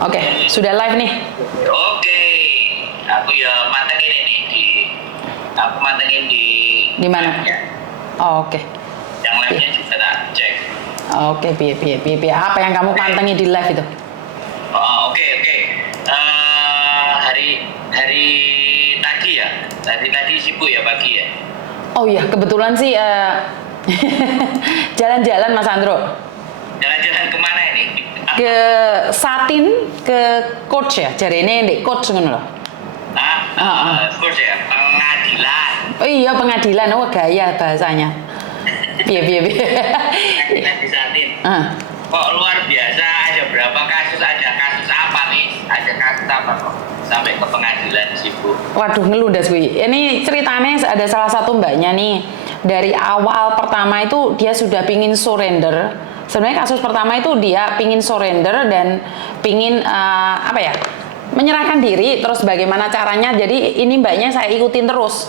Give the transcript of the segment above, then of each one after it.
Oke, sudah live nih. Oke, aku ya mantengin ini aku mantengin Di mana? Oh, oke. Yang live-nya juga tak cek. Oke, piye. Apa yang kamu pantengin di live itu? Oke. Hari tadi ya. Tadi sibuk ya pagi ya. Oh iya, kebetulan sih jalan-jalan Mas Andro. Jalan-jalan kemana ini? Ke Satin, ke Coach ya, jarene ndek Coach ngono lho. Coach ya, pengadilan. Oh iya, pengadilan. Oh, gaya bahasanya. Piye. Di Satin. Kok luar biasa, ada berapa kasus, ada kasus apa nih? Ada kasus apa kok sampai ke pengadilan sibuk? Waduh, ngelundas gue. Ini ceritanya ada salah satu mbaknya nih. Dari awal pertama itu dia sudah pingin surrender. Sebenarnya kasus pertama itu dia pingin surrender dan pingin menyerahkan diri. Terus bagaimana caranya? Jadi ini mbaknya saya ikutin terus.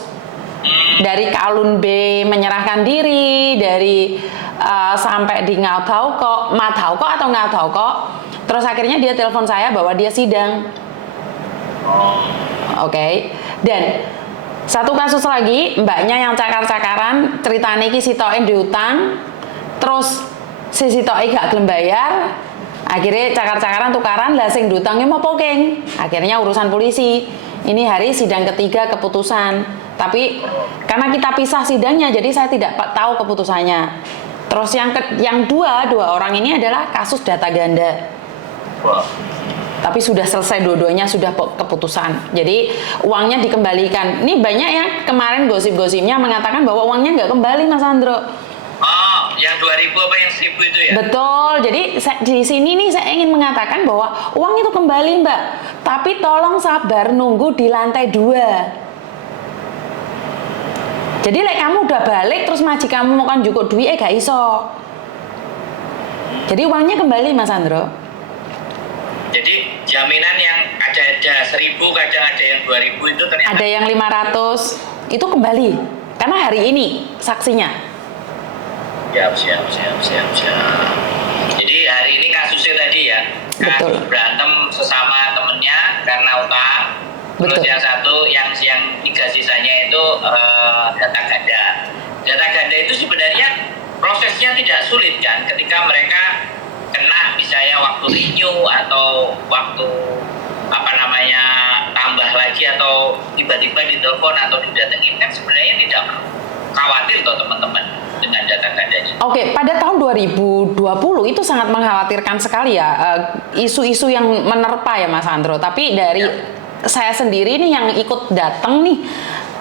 Dari Kalun B menyerahkan diri, dari sampai di Madhauko atau Ngadhauko. Terus akhirnya dia telepon saya bahwa dia sidang. Oke. Dan satu kasus lagi, mbaknya yang cakar-cakaran, ceritanya iki sitoke diutang, terus si sitoke gak gelem bayar, akhirnya cakar-cakaran tukaran, lah sing diutangnya mau pokeng. Akhirnya urusan polisi. Ini hari sidang ketiga keputusan. Tapi karena kita pisah sidangnya, jadi saya tidak tahu keputusannya. Terus yang dua orang ini adalah kasus data ganda. Tapi sudah selesai dua-duanya, sudah keputusan. Jadi uangnya dikembalikan. Ini banyak ya kemarin gosip-gosipnya mengatakan bahwa uangnya nggak kembali, Mas Andro. Oh, yang 2.000 apa yang 1.000 itu ya? Betul. Jadi di sini nih saya ingin mengatakan bahwa uang itu kembali, Mbak. Tapi tolong sabar nunggu di lantai 2. Jadi kamu udah balik terus majikanmu mau kan juga duit gak iso. Jadi uangnya kembali, Mas Andro. Jadi jaminan yang ada 1.000, kadang ada yang 2.000 itu ternyata ada yang 500 itu kembali karena hari ini saksinya. Siap. Jadi hari ini kasusnya tadi ya, kasus berantem sesama temennya karena utang. Terus yang satu, yang 3 sisanya itu data ganda. Data ganda itu sebenarnya prosesnya tidak sulit kan, ketika mereka kena misalnya waktu renew atau waktu tambah lagi atau tiba-tiba ditelepon atau didatengin, kan sebenarnya tidak khawatir toh teman-teman dengan data gandanya. Oke, pada tahun 2020 itu sangat mengkhawatirkan sekali ya, isu-isu yang menerpa ya Mas Andro. Tapi dari saya sendiri nih yang ikut datang nih,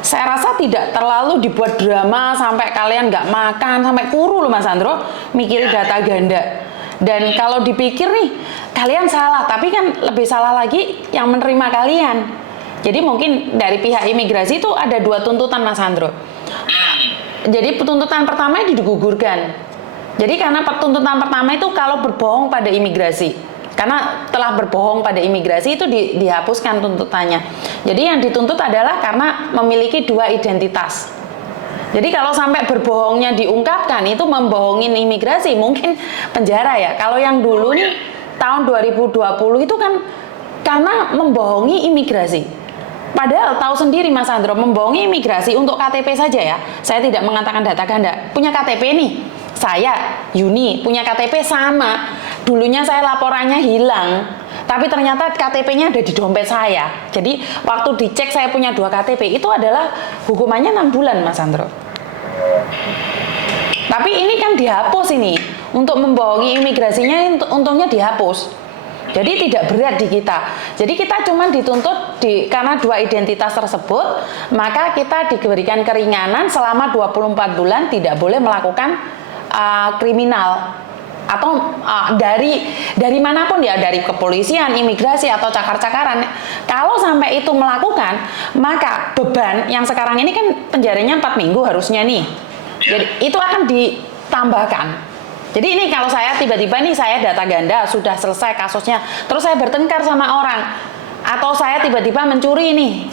saya rasa tidak terlalu dibuat drama sampai kalian nggak makan, sampai kuru loh Mas Andro, mikirin data ganda. Dan kalau dipikir nih, kalian salah, tapi kan lebih salah lagi yang menerima kalian. Jadi mungkin dari pihak imigrasi itu ada 2 tuntutan Mas Andro. Jadi tuntutan pertama itu digugurkan. Jadi karena tuntutan pertama itu kalau berbohong pada imigrasi. Karena telah berbohong pada imigrasi itu dihapuskan tuntutannya. Jadi yang dituntut adalah karena memiliki 2 identitas. Jadi kalau sampai berbohongnya diungkapkan, itu membohongin imigrasi, mungkin penjara ya. Kalau yang dulu nih tahun 2020 itu kan karena membohongi imigrasi. Padahal tahu sendiri Mas Andro, membohongi imigrasi untuk KTP saja ya. Saya tidak mengatakan data ganda. Punya KTP nih, saya Yuni punya KTP sama. Dulunya saya laporannya hilang, tapi ternyata KTP-nya ada di dompet saya. Jadi waktu dicek saya punya 2 KTP, itu adalah hukumannya 6 bulan Mas Andro. Tapi ini kan dihapus ini. Untuk membohongi imigrasinya untungnya dihapus. Jadi tidak berat di kita. Jadi kita cuma dituntut karena 2 identitas tersebut, maka kita diberikan keringanan selama 24 bulan tidak boleh melakukan kriminal. Atau dari manapun ya, dari kepolisian, imigrasi atau cakar-cakaran. Kalau sampai itu melakukan, maka beban yang sekarang ini kan penjaranya 4 minggu harusnya nih. Jadi itu akan ditambahkan. Jadi ini kalau saya tiba-tiba nih saya data ganda sudah selesai kasusnya, terus saya bertengkar sama orang, atau saya tiba-tiba mencuri nih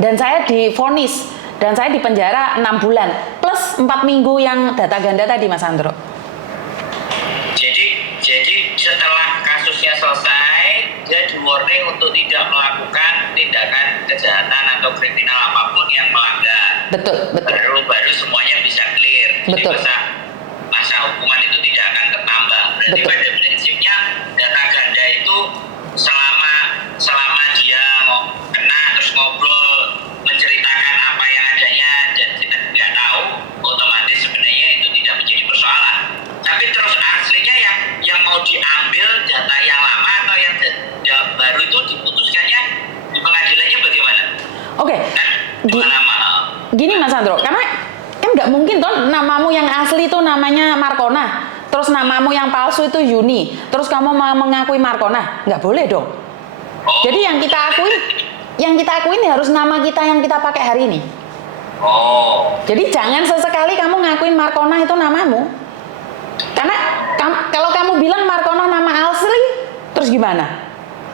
dan saya divonis dan saya dipenjara 6 bulan plus 4 minggu yang data ganda tadi Mas Andro. Jadi setelah kasusnya selesai, di warning untuk tidak melakukan tindakan kejahatan atau kriminal apapun yang melanggar. Betul. Baru semuanya bisa clear. Jadi Betul. masa hukuman itu tidak akan bertambah. Berarti Betul. pada prinsipnya data ganda itu selama dia kena terus ngobrol menceritakan apa yang adanya dan kita tidak tahu, otomatis sebenarnya itu tidak menjadi persoalan. Tapi terus aslinya yang mau diambil data yang lama atau yang baru itu diputuskannya di pengadilannya bagaimana? Oke. Gini Mas Andro, karena kan nggak mungkin toh namamu yang asli itu namanya Markona, terus namamu yang palsu itu Yuni, terus kamu mau mengakui Markona, nggak boleh dong. Jadi yang kita akuin harus nama kita yang kita pakai hari ini. Jadi jangan sesekali kamu ngakuin Markona itu namamu. Karena kalau kamu bilang Markona nama asli, terus gimana?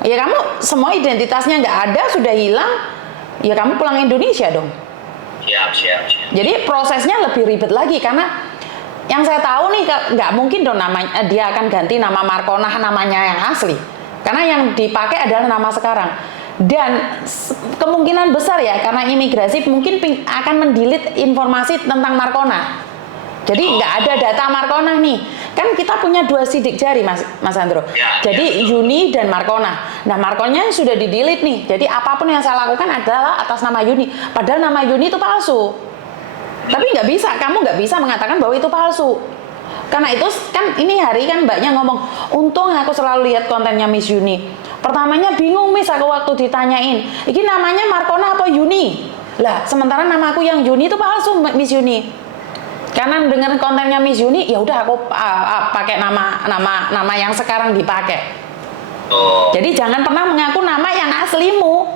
Ya kamu semua identitasnya nggak ada, sudah hilang, ya kamu pulang Indonesia dong. Siap. Jadi prosesnya lebih ribet lagi karena yang saya tahu nih nggak mungkin dong dia akan ganti nama Markona namanya yang asli. Karena yang dipakai adalah nama sekarang. Dan kemungkinan besar ya karena imigrasi mungkin akan mendelete informasi tentang Markona. Jadi nggak ada data Markona nih. Kan kita punya 2 sidik jari Mas Andro. Jadi Yuni dan Markona. Nah Markonanya sudah di-delete nih. Jadi apapun yang saya lakukan adalah atas nama Yuni. Padahal nama Yuni itu palsu. Tapi kamu nggak bisa mengatakan bahwa itu palsu. Karena itu kan ini hari kan mbaknya ngomong, untung aku selalu lihat kontennya Miss Yuni. Pertamanya bingung Miss aku waktu ditanyain, ini namanya Markona apa Yuni? Lah sementara nama aku yang Yuni itu palsu Miss Yuni. Karena dengan kontennya Miss Yuni, ya udah aku pakai nama yang sekarang dipakai. Jadi jangan pernah mengaku nama yang aslimu.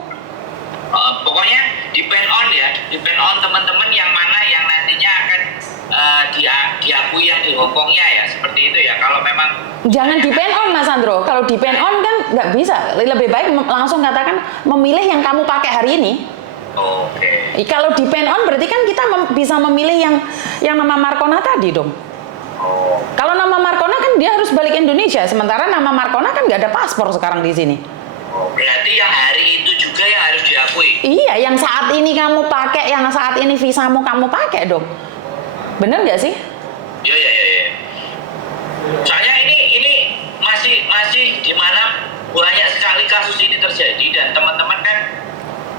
Pokoknya depend on teman-teman yang mana yang nantinya akan diakui yang di Hongkongnya ya, seperti itu ya. Kalau memang jangan depend on Mas Andro. Kalau depend on kan nggak bisa. Lebih baik langsung katakan memilih yang kamu pakai hari ini. Kalau depend on berarti kan kita bisa memilih yang nama Markona tadi dong. Kalau nama Markona kan dia harus balik Indonesia, sementara nama Markona kan nggak ada paspor sekarang di sini. Berarti yang hari itu juga yang harus diakui. Iya, yang saat ini kamu pakai, yang saat ini visamu kamu pakai dong. Bener nggak sih? Iya. Soalnya ini masih di mana banyak sekali kasus ini terjadi dan teman-teman kan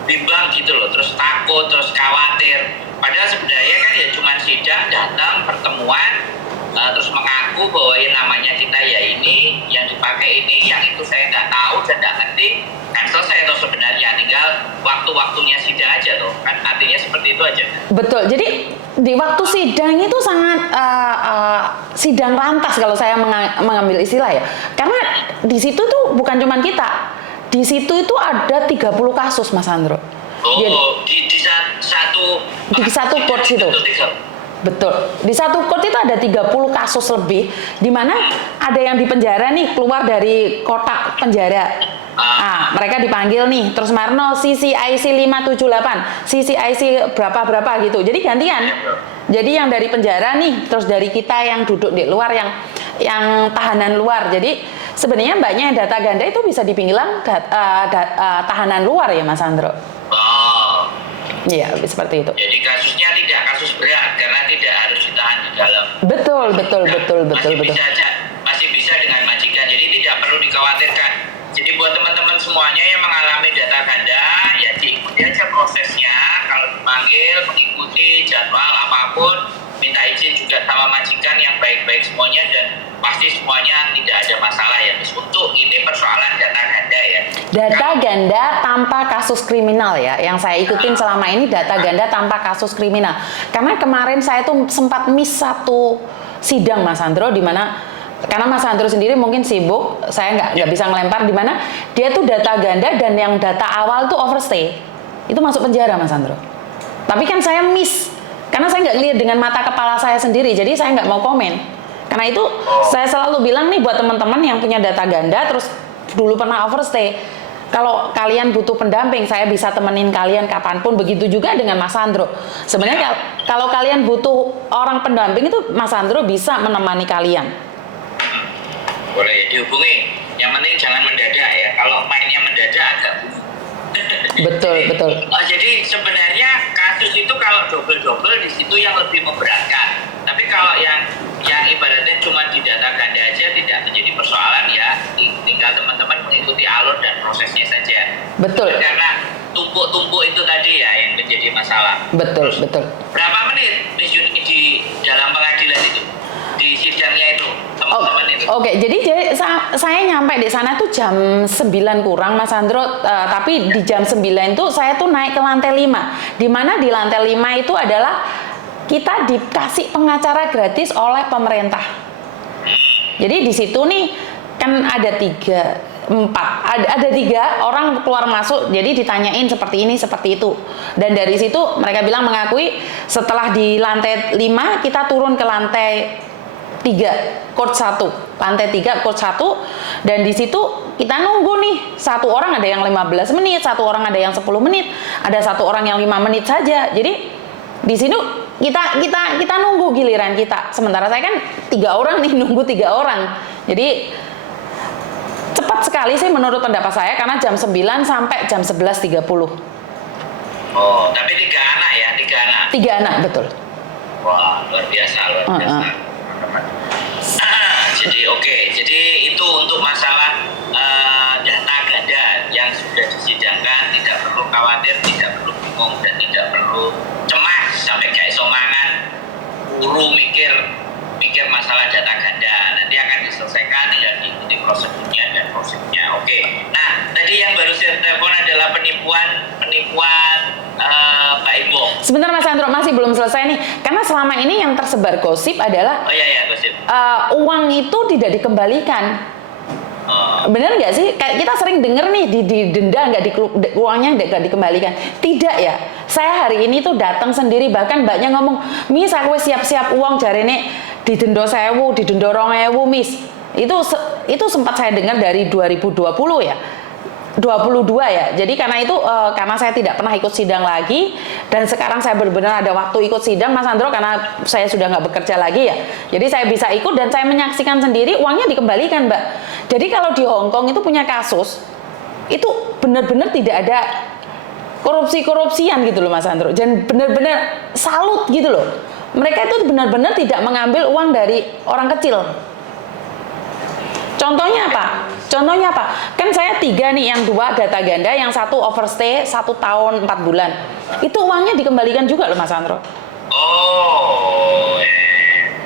bimbang gitu loh, terus takut, terus khawatir. Padahal sebenarnya kan ya cuma sidang, datang, pertemuan, terus mengaku bahwa ya namanya kita ya ini, yang dipakai ini, yang itu saya nggak tahu dan nggak ngerti, kan selesai tuh sebenarnya, tinggal waktu-waktunya sidang aja tuh, kan artinya seperti itu aja. Betul, jadi di waktu sidang itu sangat sidang rantas kalau saya mengambil istilah ya, karena di situ tuh bukan cuma kita, di situ itu ada 30 kasus Mas Andro. Di satu court situ. Betul. Di satu court itu ada 30 kasus lebih, di mana ada yang di penjara nih, keluar dari kotak penjara. Mereka dipanggil nih, terus Marno CCIC 578, CCIC berapa gitu. Jadi gantian. Jadi yang dari penjara nih, terus dari kita yang duduk di luar, yang tahanan luar. Jadi sebenarnya mbaknya data ganda itu bisa dibilang tahanan luar ya Mas Andro. Iya, seperti itu. Jadi kasusnya tidak kasus berat karena tidak harus ditahan di dalam. Betul. Masih bisa dengan majikan. Jadi tidak perlu dikhawatirkan. Jadi buat teman-teman semuanya yang mengalami data ganda, ya diikuti aja prosesnya. Kalau dipanggil, mengikuti jadwal apapun, minta izin juga sama majikan yang baik-baik semuanya dan pasti semuanya tidak ada masalah ya. Untuk ini persoalan data ganda ya. Data ganda tanpa kasus kriminal ya. Yang saya ikutin selama ini data ganda tanpa kasus kriminal. Karena kemarin saya tuh sempat miss satu sidang Mas Andro, di mana karena Mas Andro sendiri mungkin sibuk, saya nggak bisa ngelempar, di mana dia tuh data ganda dan yang data awal tuh overstay. Itu masuk penjara Mas Andro. Tapi kan saya miss karena saya nggak lihat dengan mata kepala saya sendiri, jadi saya nggak mau komen. Karena itu saya selalu bilang nih buat teman-teman yang punya data ganda terus dulu pernah overstay, kalau kalian butuh pendamping, saya bisa temenin kalian kapanpun. Begitu juga dengan Mas Andro. Sebenarnya kalau kalian butuh orang pendamping itu Mas Andro bisa menemani kalian. Boleh dihubungi. Yang penting jangan mendadak ya. Kalau mainnya mendadak agak Betul. jadi sebenarnya kasus itu kalau double di situ yang lebih memberatkan. Tapi kalau yang ibaratnya cuma di data ganda aja tidak menjadi persoalan ya. Tinggal teman-teman mengikuti alur dan prosesnya saja. Betul. Karena tumpuk-tumpuk itu tadi ya yang menjadi masalah. Betul. Berapa menit di dalam pengadilan itu? Di sidangnya itu, teman-teman itu? Oke, jadi saya nyampe di sana tuh jam 9 kurang, Mas Andro. Tapi di jam 9 itu saya tuh naik ke lantai 5. Di mana di lantai 5 itu adalah kita dikasih pengacara gratis oleh pemerintah. Jadi di situ nih kan ada 3 orang keluar masuk, jadi ditanyain seperti ini seperti itu, dan dari situ mereka bilang mengakui setelah di lantai 5 kita turun ke lantai 3 court 1, lantai 3 court 1, dan di situ kita nunggu nih, satu orang ada yang 15 menit, satu orang ada yang 10 menit, ada satu orang yang 5 menit saja. Jadi di sini kita nunggu giliran kita, sementara saya kan 3 orang nih nunggu 3 orang. Jadi cepat sekali sih menurut pendapat saya, karena jam 9 sampai jam 11.30. Oh, tapi 3 anak ya, 3 anak? 3 anak, betul. Wah, luar biasa. Jadi oke. Jadi itu untuk masalah data ganda yang sudah disidangkan, tidak perlu khawatir, tidak perlu bingung, dan tidak perlu cemas sampai kayak somangan guru mikir masalah data ganda. Nanti akan diselesaikan dengan diikuti prosedurnya dan prosesnya. Oke. Nah, tadi yang baru saya telepon adalah penipuan Mbak Imbo. Sebentar Mas Andro, masih belum selesai nih. Karena selama ini yang tersebar gosip adalah gosip. Uang itu tidak dikembalikan. Bener nggak sih? Kayak kita sering denger nih didenda uangnya nggak dikembalikan. Tidak ya. Saya hari ini tuh datang sendiri, bahkan mbaknya ngomong, "Mis, aku siap-siap uang jarene didenda 1000, didenda 2000, Mis." Itu sempat saya dengar dari 2020 ya. 22 ya. Jadi karena itu karena saya tidak pernah ikut sidang lagi, dan sekarang saya benar-benar ada waktu ikut sidang, Mas Andro, karena saya sudah nggak bekerja lagi ya. Jadi saya bisa ikut dan saya menyaksikan sendiri uangnya dikembalikan, Mbak. Jadi kalau di Hong Kong itu punya kasus, itu benar-benar tidak ada korupsi-korupsian gitu loh, Mas Andro. Dan benar-benar salut gitu loh. Mereka itu benar-benar tidak mengambil uang dari orang kecil. Contohnya apa? Kan saya 3 nih, yang 2 data ganda, yang 1 overstay 1 tahun 4 bulan. Itu uangnya dikembalikan juga loh, Mas Andro. Oh.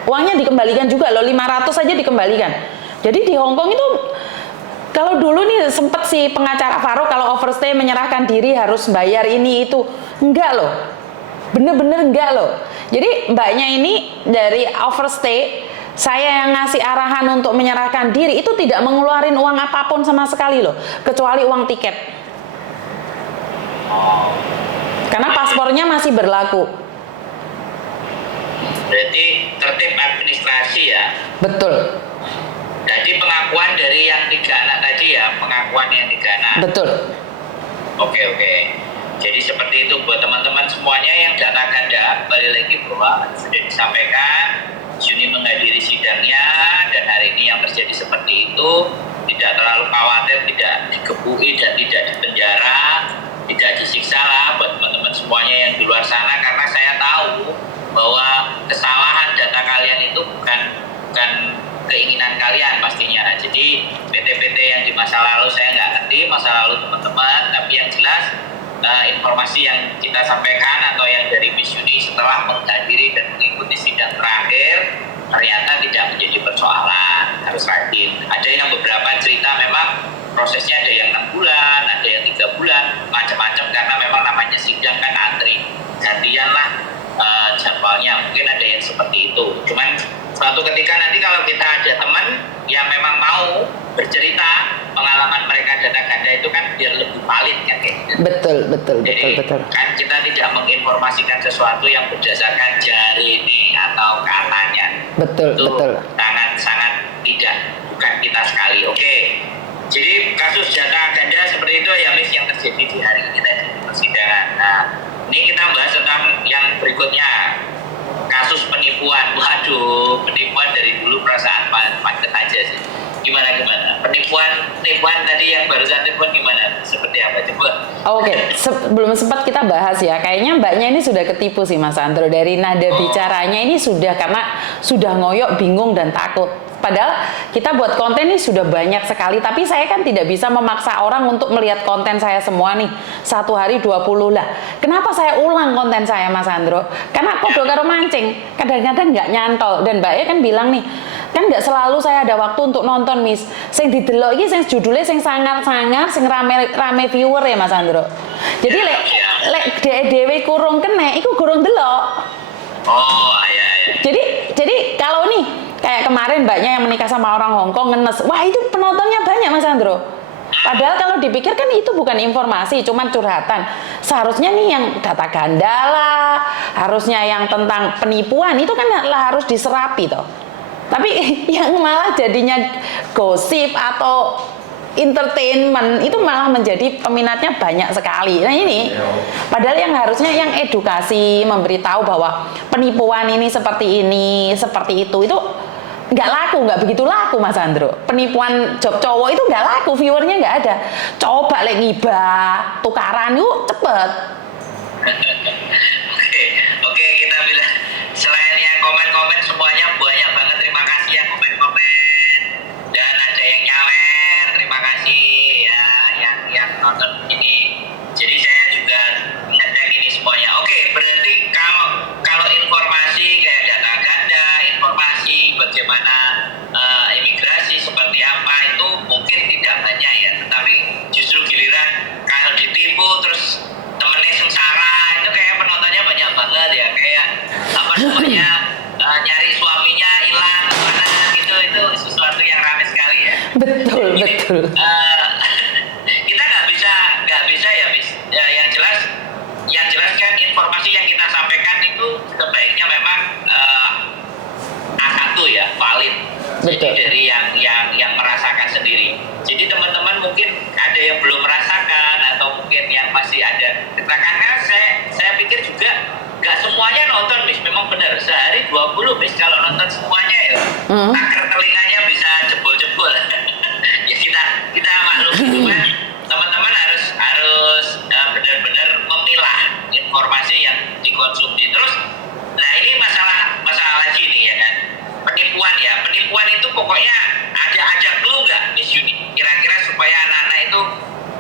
Uangnya dikembalikan juga loh, 500 saja dikembalikan. Jadi di Hong Kong itu, kalau dulu nih sempet si pengacara Farouk kalau overstay menyerahkan diri harus bayar ini itu. Enggak loh. Bener-bener enggak loh. Jadi mbaknya ini dari overstay, saya yang ngasih arahan untuk menyerahkan diri, itu tidak mengeluarin uang apapun sama sekali loh, kecuali uang tiket. Karena paspornya masih berlaku. Berarti tertib administrasi ya? Betul. Jadi pengakuan dari yang 3 anak tadi ya, pengakuan yang 3 anak. Betul. Oke. Jadi seperti itu buat teman-teman semuanya yang data ganda, balik lagi bahwa sudah disampaikan, Juni menghadiri sidangnya, dan hari ini yang terjadi seperti itu, tidak terlalu khawatir, tidak digebui dan tidak dipenjara, tidak disiksa lah buat teman-teman semuanya yang di luar sana, karena saya tahu bahwa kesalahan data kalian itu bukan keinginan kalian pastinya. Jadi PT-PT yang di masa lalu saya nggak ngerti masa lalu teman-teman, tapi yang jelas informasi yang kita sampaikan atau yang dari Miss Yuni setelah menghadiri dan mengikuti sidang terakhir ternyata tidak menjadi persoalan, harus rajin. Ada yang beberapa cerita memang prosesnya ada yang 6 bulan, ada yang 3 bulan, macam-macam, karena memang namanya sidang kan antri, gantian lah jadwalnya, mungkin ada yang seperti itu. Cuman suatu ketika nanti kalau kita ada teman yang memang mau bercerita pengalaman mereka data ganda itu kan biar lebih valid kan kayak gitu. Betul. Jadi kan kita tidak menginformasikan sesuatu yang berdasarkan jari ini atau katanya. Betul. Sangat tidak, bukan kita sekali. Oke. Jadi kasus data ganda seperti itu ya Miss yang terjadi di hari ini tadi di persidangan. Nah, ini kita bahas tentang yang berikutnya. Kasus penipuan. Waduh, penipuan dari dulu perasaan macet aja sih. Gimana Penipuan tadi yang barusan telepon gimana? Seperti apa coba? Oke, belum sempat kita bahas ya. Kayaknya mbaknya ini sudah ketipu sih Mas Andro. Dari nada bicaranya ini sudah, karena sudah ngoyok, bingung dan takut. Padahal kita buat konten ini sudah banyak sekali, tapi saya kan tidak bisa memaksa orang untuk melihat konten saya semua nih. Satu hari 20 lah. Kenapa saya ulang konten saya Mas Andro? Karena podo karo mancing. Kadang-kadang nggak nyantol. Dan mbaknya kan bilang nih, kan nggak selalu saya ada waktu untuk nonton Miss. Sing didelok iki sing judulnya sing sangar-sangar, sing rame viewer ya Mas Andro. Jadi lek dhewe kurung kene iku kurung delok. Oh, iya. Jadi kalau nih kayak kemarin mbaknya yang menikah sama orang Hongkong ngenes, wah itu penontonnya banyak Mas Andro. Padahal kalau dipikir kan itu bukan informasi, cuman curhatan. Seharusnya nih yang data ganda lah, harusnya yang tentang penipuan itu kan harus diserapi toh. Tapi yang malah jadinya gosip atau entertainment itu malah menjadi peminatnya banyak sekali. Nah ini, padahal yang harusnya yang edukasi, memberitahu bahwa penipuan ini, seperti itu nggak laku, nggak begitu laku Mas Andro. Penipuan job cowok itu nggak laku, viewernya nggak ada. Coba lek ngibah, tukaran yuk cepet. Oke, kita bilang selain yang komen-komen semuanya banyak banget, terima kasih yang komen-komen dan ada yang nyawer, terima kasih ya yang nonton ini. Jadi saya juga ngecek ini semuanya. Oke, berarti kalau informasi kayak data ganda, informasi bagaimana imigrasi seperti apa itu mungkin tidak banyak ya, tetapi justru giliran kalau ditipu terus temennya sengsara itu kayak penontonnya banyak banget ya, kayak apa namanya nyari suaminya hilang mana gitu, itu sesuatu yang ramai sekali ya. Betul. Kita nggak bisa ya Miss. Yang jelas kan informasi yang kita sampaikan itu sebaiknya memang A1 ya, valid. Jadi dari yang merasakan sendiri. Jadi teman-teman mungkin ada yang belum merasakan atau mungkin yang masih ada. Karena saya pikir juga nggak semuanya nonton Miss. Memang benar sehari 20 Miss, kalau nonton semuanya ya taker telinganya bisa jebol-jebol. Ya kita maklum itu kan, teman-teman harus benar-benar memilah informasi yang dikonsumsi. Terus nah ini masalah lagi nih ya kan, penipuan itu pokoknya ada clue nggak Miss Yuni kira-kira supaya anak-anak itu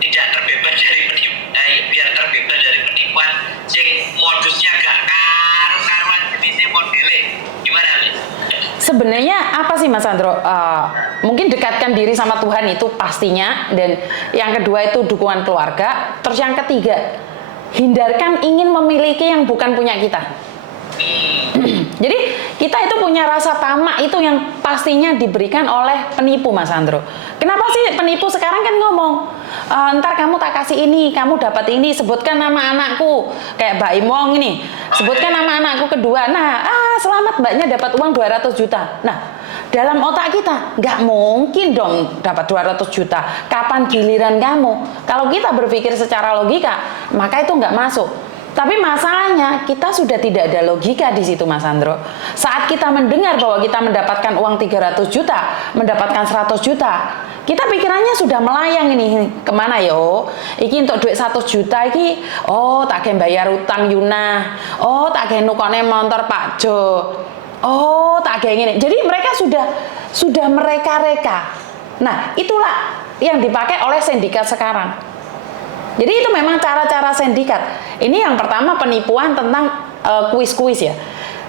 tidak terbebas dari biar terbebas dari penipuan sing modusnya gak karuan jenisnya modelnya gimana Miss? Sebenarnya apa sih Mas Andro? Mungkin dekatkan diri sama Tuhan itu pastinya, dan yang kedua itu dukungan keluarga. Terus yang ketiga, hindarkan ingin memiliki yang bukan punya kita. Jadi kita itu punya rasa tamak itu yang pastinya diberikan oleh penipu Mas Andro. Kenapa sih penipu sekarang kan ngomong, ntar kamu tak kasih ini, kamu dapat ini, sebutkan nama anakku, kayak Mbak Imong ini, sebutkan nama anakku kedua, nah selamat mbaknya dapat uang 200 juta. Nah dalam otak kita nggak mungkin dong dapat 200 juta, kapan giliran kamu? Kalau kita berpikir secara logika maka itu nggak masuk. Tapi masalahnya kita sudah tidak ada logika di situ Mas Andro. Saat kita mendengar bahwa kita mendapatkan uang 300 juta, mendapatkan 100 juta, kita pikirannya sudah melayang ini, kemana yo? Iki untuk duit 100 juta iki, oh tak kayak bayar utang Yuna, oh tak kayak nukone motor Pak Jo, oh tak kayak gini. Jadi mereka sudah mereka-reka. Nah itulah yang dipakai oleh sindikat sekarang. Jadi itu memang cara-cara sindikat. Ini yang pertama penipuan tentang kuis-kuis ya.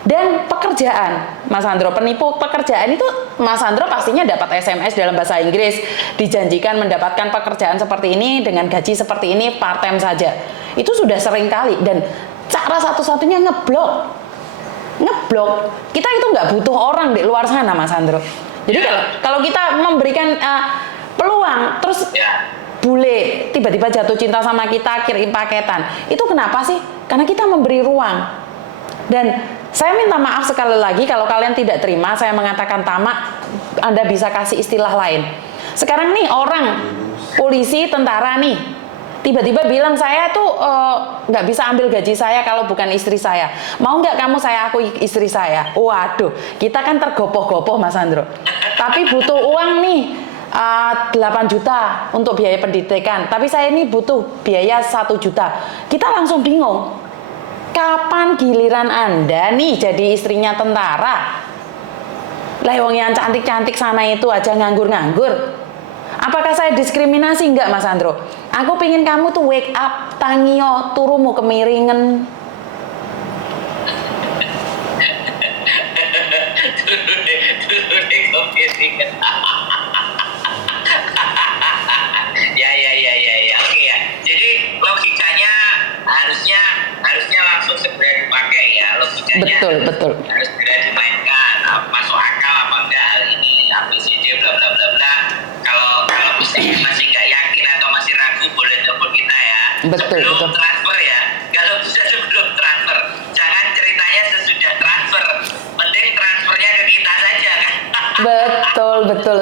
Dan pekerjaan, Mas Andro, penipu pekerjaan itu Mas Andro pastinya dapat SMS dalam bahasa Inggris, dijanjikan mendapatkan pekerjaan seperti ini dengan gaji seperti ini, part time saja. Itu sudah sering kali, dan cara satu-satunya ngeblok. Kita itu nggak butuh orang di luar sana Mas Andro. Jadi kalau kita memberikan peluang terus bule tiba-tiba jatuh cinta sama kita, kirim paketan, itu kenapa sih? Karena kita memberi ruang. Dan saya minta maaf sekali lagi kalau kalian tidak terima saya mengatakan tamak, Anda bisa kasih istilah lain. Sekarang nih orang polisi, tentara nih tiba-tiba bilang saya tuh nggak bisa ambil gaji saya kalau bukan istri saya, mau nggak kamu saya akui istri saya? Waduh, kita kan tergopoh-gopoh Mas Andro, tapi butuh uang nih. 8 juta untuk biaya pendidikan, tapi saya ini butuh biaya 1 juta. Kita langsung bingung. Kapan giliran Anda nih jadi istrinya tentara? Lah wong yang cantik-cantik sana itu aja nganggur-nganggur. Apakah saya diskriminasi? Enggak, Mas Andro. Aku pingin kamu tuh wake up, tangio, turumu kemiringen. Ya. Oke ya. Jadi logikanya harusnya langsung segera dipakai ya logikanya. Betul. Harus segera dimainkan. Masuk akal apa enggak hal ini? ABCD bla bla bla bla. Kalau misalnya masih nggak yakin atau masih ragu boleh telepon kita ya. Sebelum transfer ya. Kalau bisa sebelum transfer. Jangan ceritanya sesudah transfer. Penting transfernya ke kita saja kan. Betul.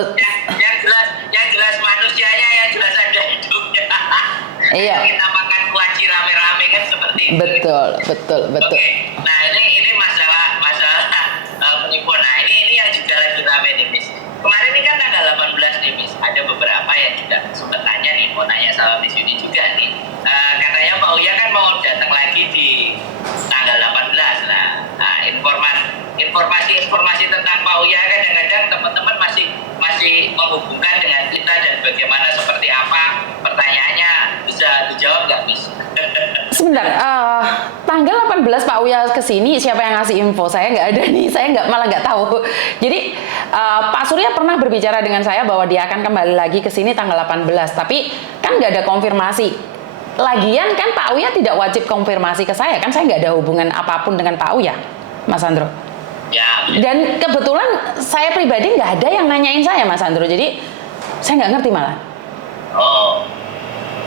Yang jelas manusianya, yang jelas ada hidupnya. Iya. Kita makan kuaci rame-rame kan seperti itu. Betul. Oke. Nah ini masalah penipuan. Nah ini yang juga lagi rame nih, Miss. Kemarin ini kan tanggal 18 nih, Miss. Ada beberapa yang juga sempat tanya nih, mau nanya sama Miss Yuni juga nih. Katanya Pak Uya kan mau datang lagi di tanggal 18. Nah, informasi tentang Pak Uya kadang-kadang teman-teman masih menghubungkan dengan kita dan bagaimana seperti apa pertanyaannya, bisa dijawab nggak, Miss? Sebentar, tanggal 18 Pak Uya kesini, siapa yang ngasih info? Saya nggak ada nih, saya malah nggak tahu. Jadi Pak Surya pernah berbicara dengan saya bahwa dia akan kembali lagi ke sini tanggal 18, tapi kan nggak ada konfirmasi. Lagian kan Pak Uya tidak wajib konfirmasi ke saya, kan saya nggak ada hubungan apapun dengan Pak Uya, Mas Andro. Ya. Dan kebetulan saya pribadi nggak ada yang nanyain saya, Mas Andro, jadi saya nggak ngerti malah. Oh.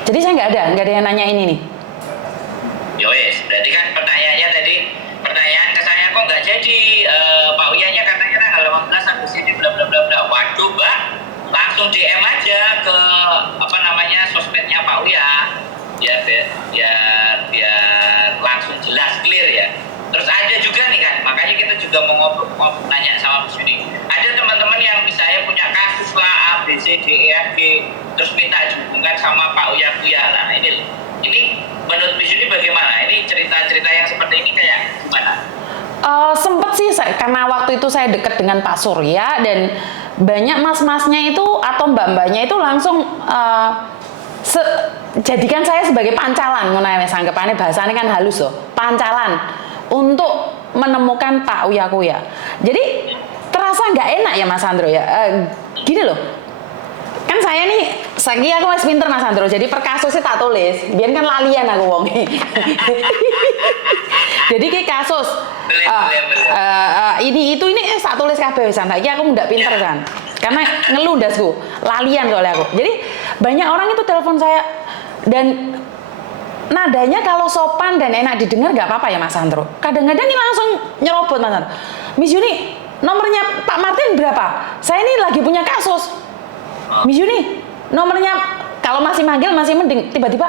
Jadi saya nggak ada yang nanyain ini. Yowes, berarti kan pertanyaan ke saya kok nggak jadi, Pak Uyanya katanya tanggal 18 Agustus ini bla bla bla bla. Waduh, Mbak, langsung DM aja ke sosmednya Pak Uya, biar langsung jelas clear ya. Terus ada juga nih kan, makanya kita juga mau nanya sama Mas Yudi. Ada teman-teman yang misalnya punya kasus lah A, B, C, D, E, F, G, terus minta dihubungkan sama Pak Uya. Nah ini menurut Mas Yudi bagaimana? Ini cerita-cerita yang seperti ini kayak gimana? Sempet sih, karena waktu itu saya dekat dengan Pak Surya dan banyak mas-masnya itu atau mbak-mbaknya itu langsung jadikan saya sebagai pancalan, ngono sangkepannya, bahasanya kan halus loh, pancalan untuk menemukan Pak Uya. Jadi terasa nggak enak ya Mas Andro ya. Gini loh, kan saya nih, aku masih pinter Mas Andro, jadi per kasusnya tak tulis, biar kan lalian aku wongi. Jadi kayak kasus ini tak tulis kabeh wisan. Saiki aku ndak pinter kan. Karena ngeluh dasku, lalian soalnya aku. Jadi banyak orang itu telepon saya dan nadanya kalau sopan dan enak didengar nggak apa-apa ya Mas Andro. Kadang-kadang ini langsung nyerobot Mas Andro. Miss Yuni, nomornya Pak Martin berapa? Saya ini lagi punya kasus. Miss Yuni, nomornya kalau masih manggil masih mending. Tiba-tiba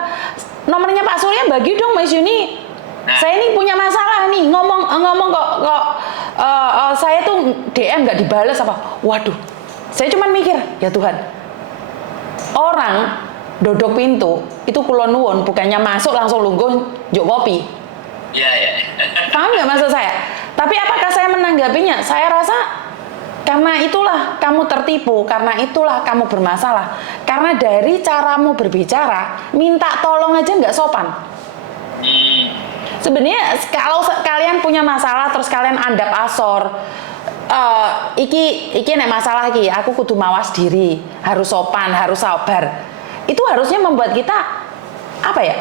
nomornya Pak Surya bagi dong Miss Yuni. Saya ini punya masalah nih, ngomong kok saya tuh DM nggak dibalas apa. Waduh, saya cuma mikir, ya Tuhan, orang dodok pintu itu kulon nuwun, bukannya masuk langsung lungguh njuk kopi. Iya. Paham nggak maksud saya? Tapi apakah saya menanggapinya? Saya rasa karena itulah kamu tertipu, karena itulah kamu bermasalah, karena dari caramu berbicara minta tolong aja nggak sopan. Sebenarnya kalau kalian punya masalah terus kalian andap asor, iki nek masalah iki, aku kudu mawas diri, harus sopan, harus sabar. Itu harusnya membuat kita apa ya?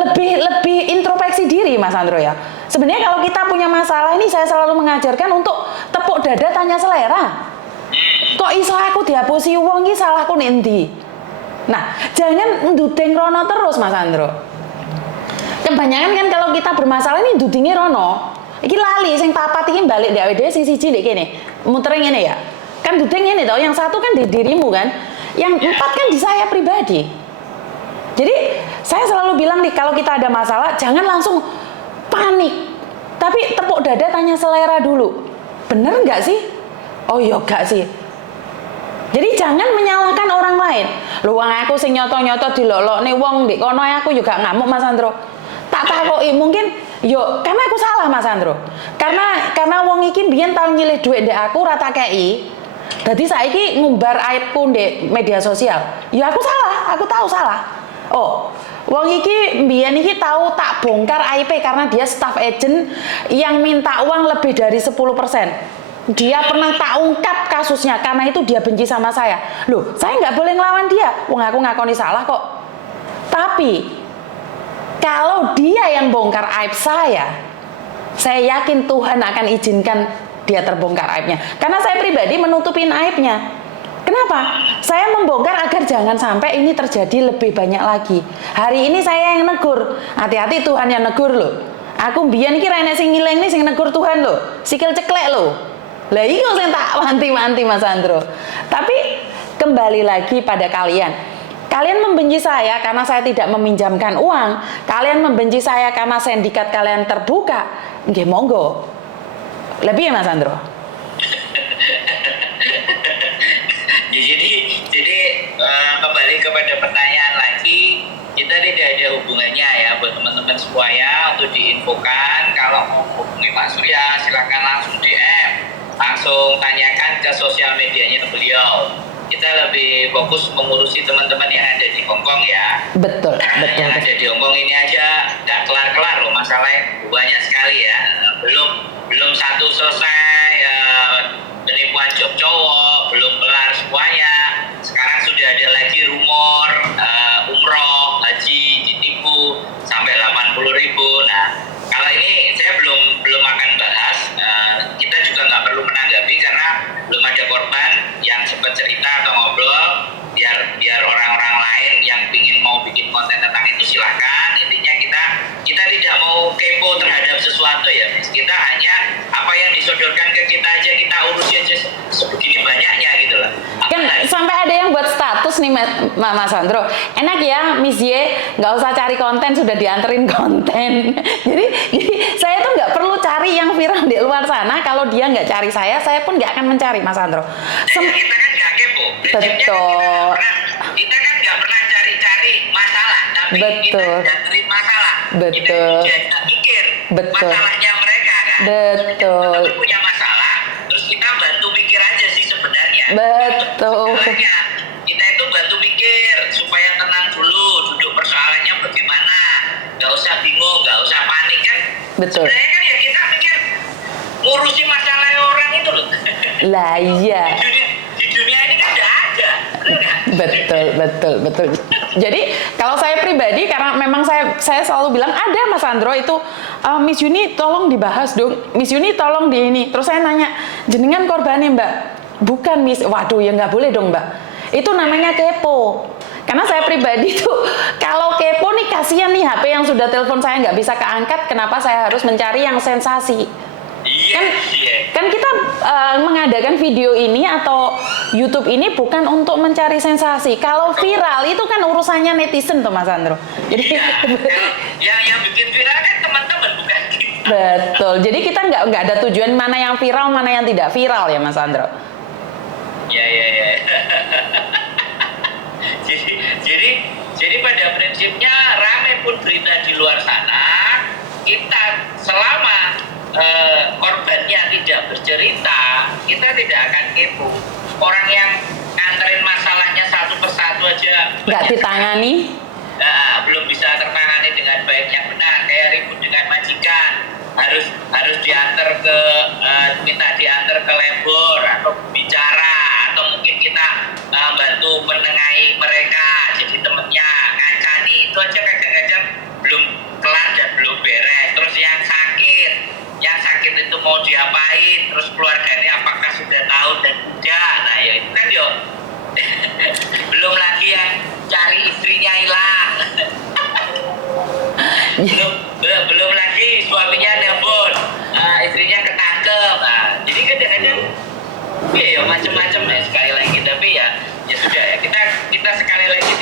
Lebih introspeksi diri Mas Andro ya. Sebenarnya kalau kita punya masalah ini, saya selalu mengajarkan untuk tepuk dada tanya selera. Kok iso aku dihapusi wong iki, salahku nek ndi? Nah, jangan ndudeng rono terus Mas Andro. Kebanyakan kan kalau kita bermasalah ini dudingnya rono. Iki lali sing papat iki balik ndek awake sing siji ndek kene. Muter ngene ya. Kan duding ngene to, yang satu kan di dirimu kan. Yang empat kan di saya pribadi. Jadi, saya selalu bilang nih kalau kita ada masalah jangan langsung panik. Tapi tepuk dada tanya selera dulu. Bener nggak sih? Oh iya nggak sih. Jadi jangan menyalahkan orang lain. Lu wong aku sing nyoto-nyoto dilolokne wong ndek kono aku juga ngamuk Mas Andro. Tak takoki mungkin yo karena aku salah Mas Andro. Karena wong iki biyen tau nyilih dhuwit ndek aku ora tak kei. Dadi saiki ngumbar aibku ndek media sosial. Ya aku salah, aku tahu salah. Oh, wong iki mbiyen iki tahu tak bongkar aib karena dia staff agent yang minta uang lebih dari 10%. Dia pernah tak ungkap kasusnya karena itu dia benci sama saya. Loh, saya nggak boleh ngelawan dia. Wong aku ngakoni salah kok. Tapi kalau dia yang bongkar aib saya yakin Tuhan akan izinkan dia terbongkar aibnya. Karena saya pribadi menutupin aibnya. Kenapa? Saya membongkar agar jangan sampai ini terjadi lebih banyak lagi. Hari ini saya yang negur. Hati-hati Tuhan yang negur loh. Aku mbiyen iki ra enek sing ngileng nih sing negur Tuhan loh. Sikil ceklek loh. Lah iki sing tak wanti-wanti Mas Andro. Tapi kembali lagi pada kalian. Kalian membenci saya karena saya tidak meminjamkan uang. Kalian membenci saya karena sindikat kalian terbuka. Nggih monggo. Lebih ya Mas Andro? Jadi kembali kepada pertanyaan lagi, kita tidak ada hubungannya ya buat teman-teman semuanya untuk diinfokan. Kalau mau hubungi Pak Surya silakan langsung DM, langsung tanyakan ke sosial medianya beliau. Kita lebih fokus mengurusi teman-teman yang ada di Hongkong ya. Betul. Yang ada di Hongkong ini aja nggak kelar-kelar loh, masalahnya banyak sekali ya. Belum satu selesai penipuan job cowok, belum kelar semuanya. Sekarang sudah ada lagi rumor umroh haji ditipu sampai 80.000. Nah, kalau ini saya belum akan bahas. Kita juga nggak perlu menanggapi karena belum ada korban yang sempat cerita atau ngobrol. Biar orang-orang lain yang mau bikin konten tentang itu silahkan. Intinya kita tidak mau kepo terhadap sesuatu ya. Kita hanya apa yang disodorkan ke kita aja kita urus aja sebegini banyaknya gitu loh. Kan sampai ada yang buat status nih Mas Andro, enak ya Miss Y nggak usah cari konten sudah dianterin konten. jadi saya tuh nggak perlu cari yang viral di luar sana. Kalau dia nggak cari saya pun nggak akan mencari Mas Andro. Kita kan nggak kepo. Betul. Kita kan nggak pernah cari masalah, tapi kita datengin masalah. Betul. Kita tidak mikir masalahnya mereka kan. Betul. Kita punya masalah, terus kita bantu mikir aja sih sebenarnya. Betul. Kita itu bantu mikir supaya tenang dulu, duduk persoalannya bagaimana, nggak usah bingung, nggak usah panik kan. Betul. Sebenarnya kan ya kita mikir ngurusi masalah orang itu loh. Lah iya. Di dunia ini kan nggak ada, Betul. Jadi kalau saya pribadi karena memang saya selalu bilang ada Mas Andro itu Miss Yuni tolong dibahas dong, Miss Yuni tolong di ini. Terus saya nanya jenengan korbannya Mbak? Bukan Miss, waduh ya nggak boleh dong Mbak. Itu namanya kepo. Karena saya pribadi tuh kalau kepo nih kasihan nih HP yang sudah telepon saya nggak bisa keangkat. Kenapa saya harus mencari yang sensasi? Kan kita mengadakan video ini atau YouTube ini bukan untuk mencari sensasi. Kalau viral itu kan urusannya netizen tuh Mas Andro. Jadi yang bikin viral kan teman-teman bukan kita. Betul. Jadi kita nggak ada tujuan mana yang viral mana yang tidak viral ya Mas Andro. Ya. jadi pada prinsipnya rame pun berita di luar sana, kita selama korbannya tidak bercerita, kita tidak akan kepo. Orang yang nganterin masalahnya satu persatu aja nggak ditangani, belum bisa tertangani dengan baik yang benar, kayak ribut dengan majikan, harus diantar ke minta diantar ke labor atau bicara, atau mungkin kita bantu menengahi mereka jadi temennya ngancani, itu aja kadang-kadang belum kelar dan belum beres. Terus yang sakit itu mau diapain, terus keluarganya apakah sudah tahu dan tidak. Nah ya itu kan yo belum lagi yang cari istrinya hilang. belum lagi suaminya nelpon istrinya ketangkep. Nah jadi kadang-kadang ya macam-macam ya sekali lagi. Tapi ya sudah ya, kita sekali lagi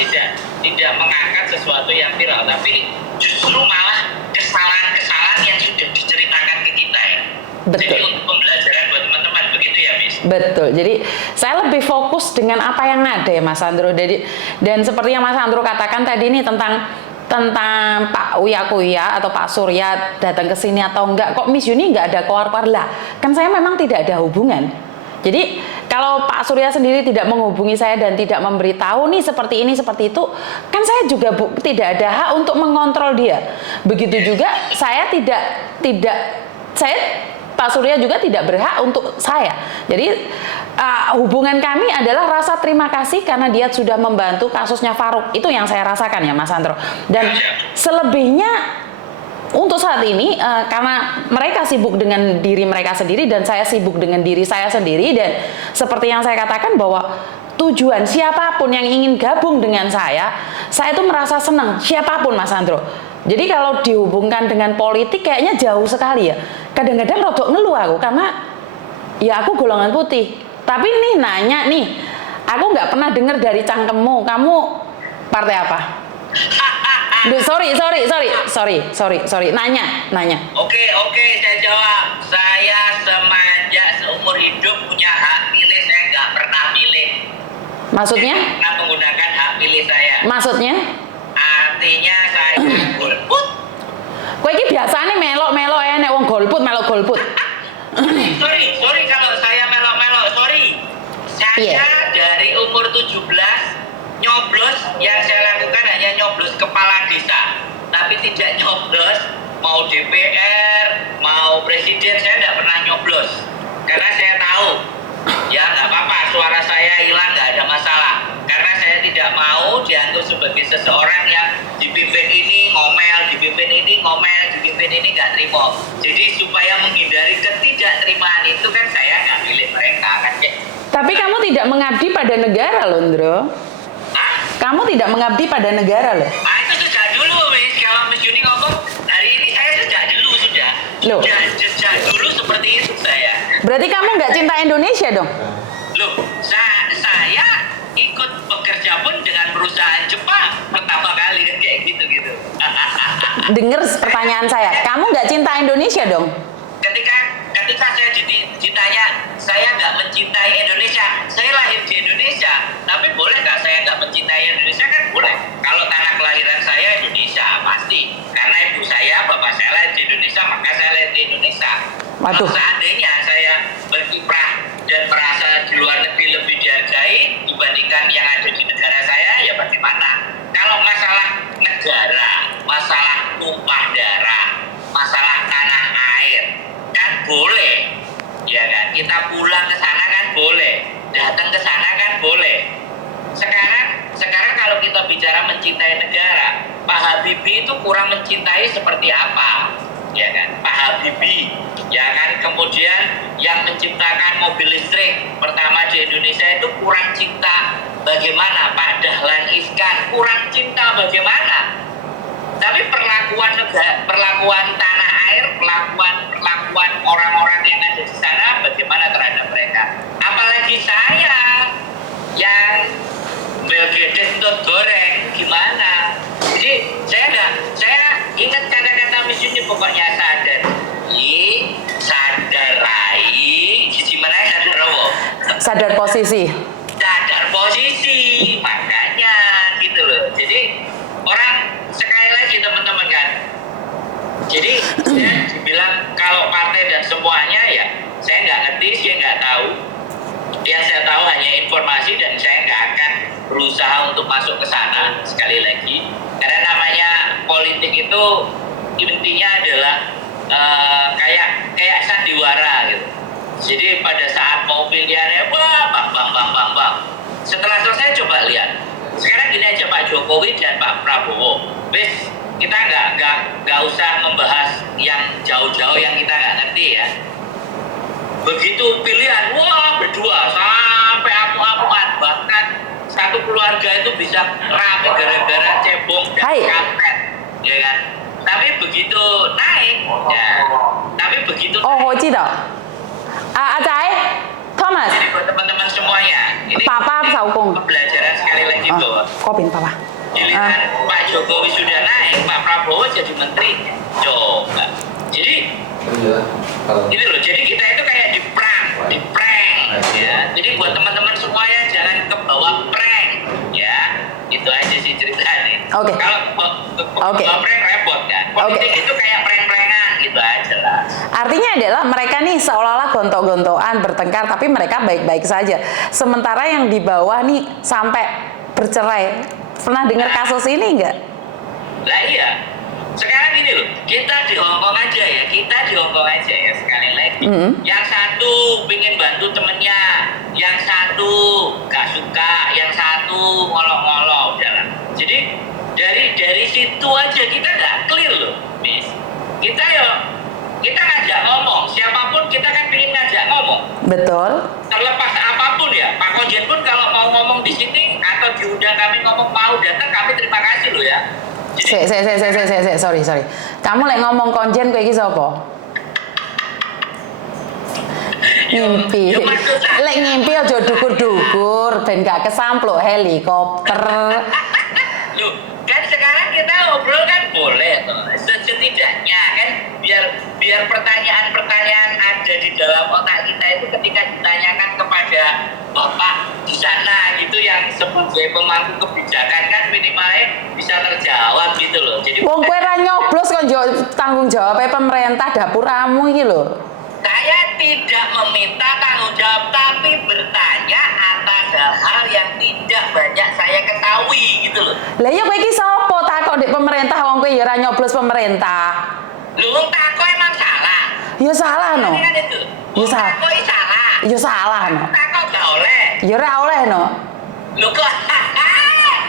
tidak mengangkat sesuatu yang viral, tapi justru malah kesalahan-kesalahan yang sudah diceritakan ke kita ya. Betul. Jadi untuk pembelajaran buat teman-teman begitu ya Miss. Betul. Jadi saya lebih fokus dengan apa yang ada ya Mas Andro. Dan seperti yang Mas Andro katakan tadi nih tentang Pak Uya Kuya atau Pak Surya datang ke sini atau enggak, kok Miss Yuni enggak ada keluar-keluar lah. Kan saya memang tidak ada hubungan. Jadi kalau Pak Surya sendiri tidak menghubungi saya dan tidak memberitahu nih seperti ini seperti itu, kan saya juga tidak ada hak untuk mengontrol dia. Begitu juga saya saya Pak Surya juga tidak berhak untuk saya. Jadi hubungan kami adalah rasa terima kasih karena dia sudah membantu kasusnya Farouk. Itu yang saya rasakan ya Mas Andro. Dan selebihnya untuk saat ini karena mereka sibuk dengan diri mereka sendiri dan saya sibuk dengan diri saya sendiri, dan seperti yang saya katakan bahwa tujuan siapapun yang ingin gabung dengan saya itu merasa senang, siapapun Mas Andro. Jadi kalau dihubungkan dengan politik kayaknya jauh sekali ya. Kadang-kadang rodok ngeluh aku karena ya aku golongan putih. Tapi nih nanya nih, aku nggak pernah dengar dari cangkemmu, kamu partai apa? Duh, sorry, nanya. Oke, saya jawab. Saya semenjak seumur hidup punya hak pilih, saya nggak pernah pilih. Maksudnya? Saya pernah menggunakan hak pilih saya. Maksudnya? Artinya saya golput. Kowe iki biasane melok-melok ya nek wong golput melok golput. sorry kalau saya melok-melok, sorry. Saya dari umur 17 nyoblos, yang saya lakukan hanya nyoblos kepala desa, tapi tidak nyoblos mau DPR, mau presiden, saya tidak pernah nyoblos. Karena saya tahu, ya nggak apa-apa, suara saya hilang nggak ada masalah. Karena saya tidak mau dianggap sebagai seseorang yang dipimpin ini ngomel, dipimpin ini ngomel, dipimpin ini nggak terima. Jadi supaya menghindari ketidakterimaan itu kan saya nggak pilih mereka kan. Tapi kamu tidak mengabdi pada negara loh, Ndro. Hah? Kamu tidak mengabdi pada negara loh. Ah, itu sejak dulu, Miss. Kalau Miss Yuni ngomong hari ini, saya sejak dulu sudah. Loh. Sejak dulu seperti itu saya. Berarti kamu nggak cinta Indonesia dong? Loh, saya ikut bekerja pun dengan perusahaan Jepang pertama kali kan kayak gitu. Dengar pertanyaan saya, kamu nggak cinta Indonesia dong? Ketika saya ditanya, saya nggak mencintai Indonesia. Saya lahir di Indonesia, tapi boleh nggak saya nggak mencintai Indonesia? Kan boleh. Kalau tanah kelahiran saya Indonesia pasti, karena ibu saya, bapak saya lahir di Indonesia, maka saya lahir di Indonesia. Waduh. Kalau seandainya saya berkiprah dan merasa di luar negeri lebih dihargai dibandingkan yang ada di negara saya, ya bagaimana? Kalau masalah negara, masalah tumpah darah, masalah tanah air, kan boleh, ya kan? Kita pulang ke sana kan boleh, datang ke sana kan boleh. Sekarang kalau kita bicara mencintai negara, Pak Habibie itu kurang mencintai seperti apa? Ya kan, Pak Habibie, ya kan, kemudian yang menciptakan mobil listrik pertama di Indonesia itu kurang cinta bagaimana? Pak Dahlan Iskan kurang cinta bagaimana? Tapi perlakuan tanah air, perlakuan orang-orang yang ada di sana bagaimana terhadap mereka? Apalagi saya yang belgedes untuk goreng, gimana? Jadi saya ingat kata-kata Miss Yuni, pokoknya sadarai, gimana ya, sadar apa? Sadar posisi. Sadar posisi, makanya gitu loh. Jadi orang, sekali lagi teman-teman kan, jadi saya dibilang kalau partai dan semuanya ya saya nggak ngerti, saya nggak tahu. Yang saya tahu hanya informasi dan saya nggak akan berusaha untuk masuk ke sana sekali lagi. Karena namanya politik itu intinya adalah kayak sandiwara gitu. Jadi pada saat mau pilihannya bang. Setelah selesai coba lihat. Sekarang gini aja, Pak Jokowi dan Pak Prabowo. Wis, kita nggak usah membahas yang jauh-jauh yang kita nggak ngerti ya. Begitu pilihan, wah berdua sampai amu-amuan, bahkan satu keluarga itu bisa rame gara-gara cebong dan kampret, ya kan? Tapi begitu naik, ya. Tapi begitu. Oh, 我知道。阿仔 ，Thomas。 Jadi buat teman-teman semuanya, ini pembelajaran sekali lagi bahwa giliran Pak Jokowi sudah naik, Pak Prabowo jadi menteri, coba. Jadi ini loh, jadi kita itu kayak di perang di prank ya. Jadi buat teman-teman semuanya jangan kebawa prank ya. Itu aja sih ceritanya. Oke. Kalau kebawa prank repot kan. Politik itu kayak prank-prankan gitu aja lah. Artinya adalah mereka nih seolah-olah gontok-gontokan bertengkar tapi mereka baik-baik saja. Sementara yang di bawah nih sampai bercerai. Pernah dengar kasus ini enggak? Lah iya. Sekarang gini loh, kita di Hongkong aja ya, sekali lagi. Yang satu pengen bantu temennya, yang satu gak suka, yang satu ngolok-ngolok, udahlah. Jadi dari situ aja kita nggak clear loh, Miss. Kita ngajak ngomong, siapapun kita kan pengen ngajak ngomong. Betul. Terlepas apapun ya, Pak Konjen pun kalau mau ngomong di sini atau diundang kami ngomong mau datang, kami terima kasih loh ya. Sorry. Kamu lek ngomong konjen kowe iki sapa? Ngimpi. Lek ngimpi aja dukur-dukur ben gak kesampluk helikopter. Loh, kan sekarang kita ngobrol kan boleh toh. Setidaknya kan biar pertanyaan-pertanyaan ada di dalam otak kita itu ketika ditanyakan kepada Bapak di sana gitu yang sebagai pemangku kebijakan kan minimalnya bisa terjawab gitu loh. Jadi Wong kowe ra nyoblos kok tanggung jawabnya pemerintah dapuramu iki lho. saya tidak meminta tanggung jawab tapi bertanya atas hal-hal yang tidak banyak saya ketahui gitu loh. Lah ya kowe iki sapa takok ndek pemerintah wong kowe ya ra nyoblos pemerintah. Lu wong takok emang salah. Ya salah no. Kan itu. Ya salah. Takok salah. Ya salah no. Takok gak oleh. Ya ora oleh no. Lu kok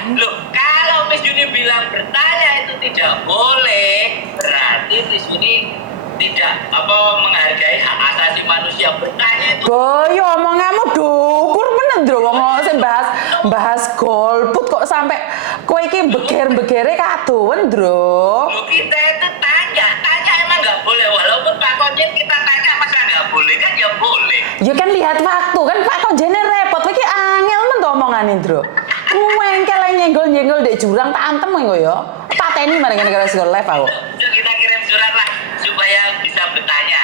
Loh, kalau Miss Juni bilang bertanya itu tidak boleh, berarti Miss Juni tidak menghargai hak asasi manusia. Bertanya itu Boyo omonganmu dukur bener lho wong sing bahas golput kok sampai kowe iki beger-begere kadowen, Ndro. Loh, kita itu tanya emang nggak boleh. Walaupun Pak Konjen kita tanya masa nggak boleh kan ya boleh. Ya kan lihat waktu kan Pak Konjene repot kowe iki angel men to omongane, Ndro. Ngengkel nyenggol-nyenggol dek jurang tak antem kowe ya. Pateni marang ngene karo sekolah live aku. Yuk kita kirim surat lah supaya bisa bertanya.